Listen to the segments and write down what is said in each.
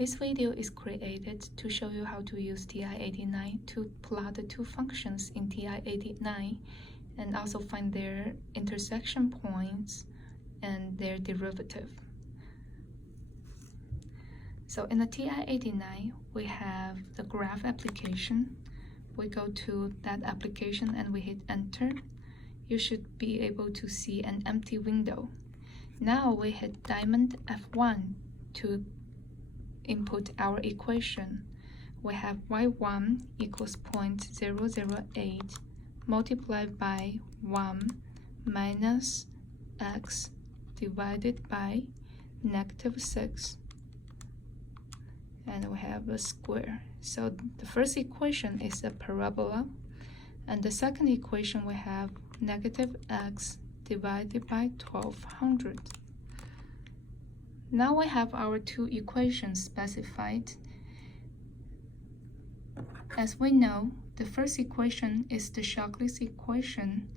This video is created to show you how to use TI89 to plot the two functions in TI89 and also find their intersection points and their derivative. So in the TI89, we have the graph application. We go to that application and we hit enter. You should be able to see an empty window. Now we hit diamond F1 to input our equation. We have y1 equals 0.008 multiplied by 1 minus x divided by -6, and we have a square. So the first equation is a parabola, and the second equation we have -x divided by 1200. Now we have our two equations specified. As we know, the first equation is the Shockley's equation,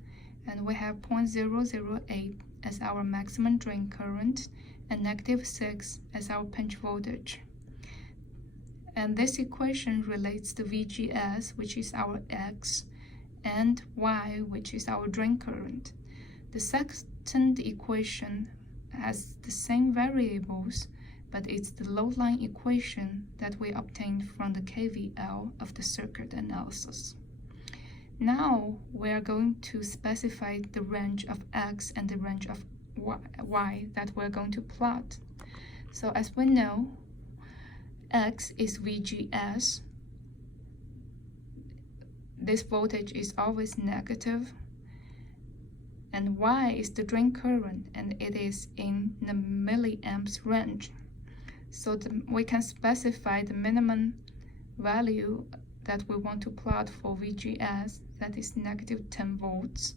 and we have 0.008 as our maximum drain current and -6 as our pinch voltage. And this equation relates to VGS, which is our X, and Y, which is our drain current. The second equation has the same variables, but it's the load line equation that we obtained from the KVL of the circuit analysis. Now we are going to specify the range of X and the range of Y that we're going to plot. So as we know, X is VGS. This voltage is always negative. And Y is the drain current, and it is in the milliamps range. So we can specify the minimum value that we want to plot for VGS, that is -10 volts.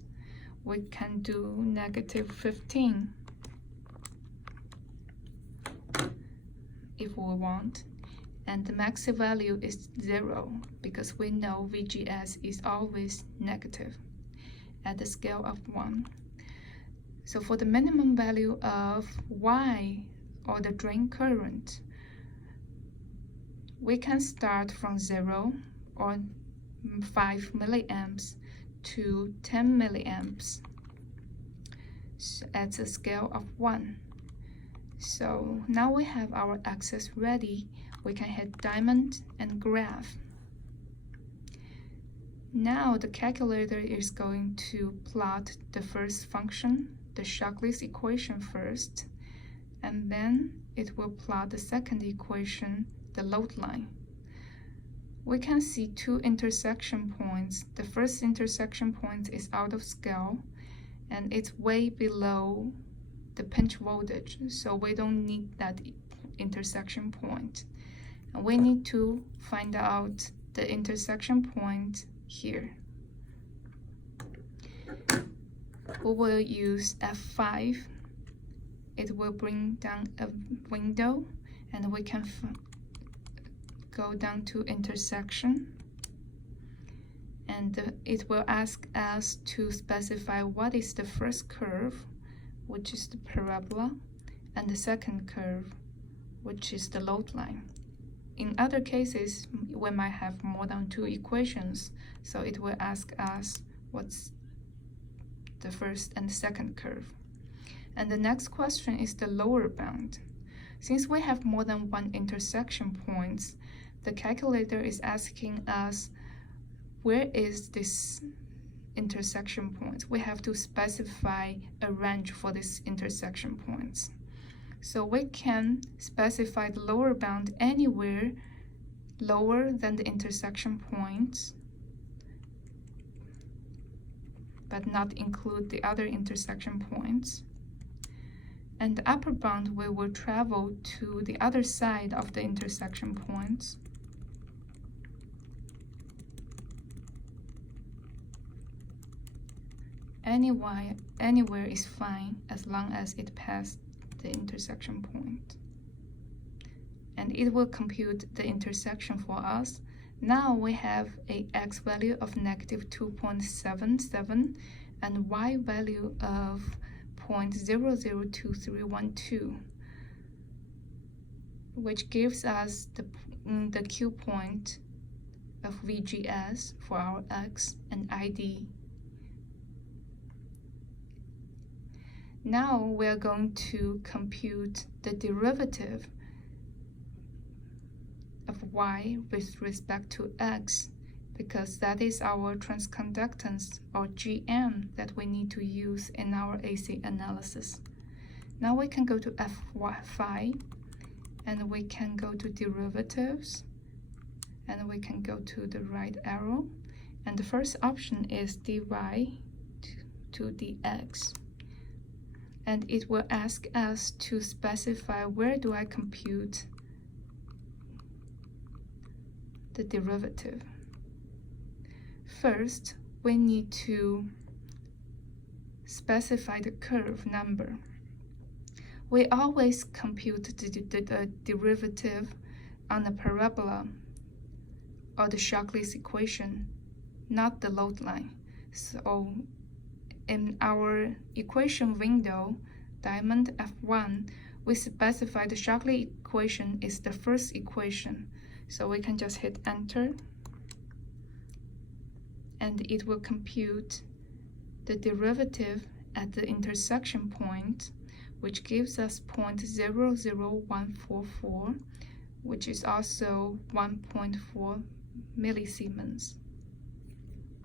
We can do -15 if we want. And the max value is 0 because we know VGS is always negative at the scale of 1. So for the minimum value of Y, or the drain current, we can start from 0 or 5 milliamps to 10 milliamps at the scale of 1. So now we have our axis ready. We can hit diamond and graph. Now the calculator is going to plot the first function, the Shockley's equation first, and then it will plot the second equation, the load line. We can see two intersection points. The first intersection point is out of scale, and it's way below the pinch voltage, so we don't need that intersection point. And we need to find out the intersection point here. We will use F5. It will bring down a window, and we can go down to intersection, and it will ask us to specify what is the first curve, which is the parabola, and the second curve, which is the load line. In other cases, we might have more than two equations, so it will ask us what's the first and second curve. And the next question is the lower bound. Since we have more than one intersection points, the calculator is asking us, where is this intersection point? We have to specify a range for these intersection points. So we can specify the lower bound anywhere lower than the intersection points, but not include the other intersection points. And the upper bound, we will travel to the other side of the intersection points. Anywhere is fine as long as it passes the intersection point. And it will compute the intersection for us. Now we have a x value of -2.77 and y value of 0.002312. which gives us the Q point of VGS for our X and ID. Now we are going to compute the derivative of Y with respect to X, because that is our transconductance, or GM, that we need to use in our AC analysis. Now we can go to F5, and we can go to derivatives, and we can go to the right arrow, and the first option is dy to dx. And it will ask us to specify where do I compute the derivative. First, we need to specify the curve number. We always compute the derivative on the parabola or the Shockley's equation, not the load line. So in our equation window, diamond F1, we specify the Shockley equation is the first equation. So we can just hit enter, and it will compute the derivative at the intersection point, which gives us 0.00144, which is also 1.4 millisiemens.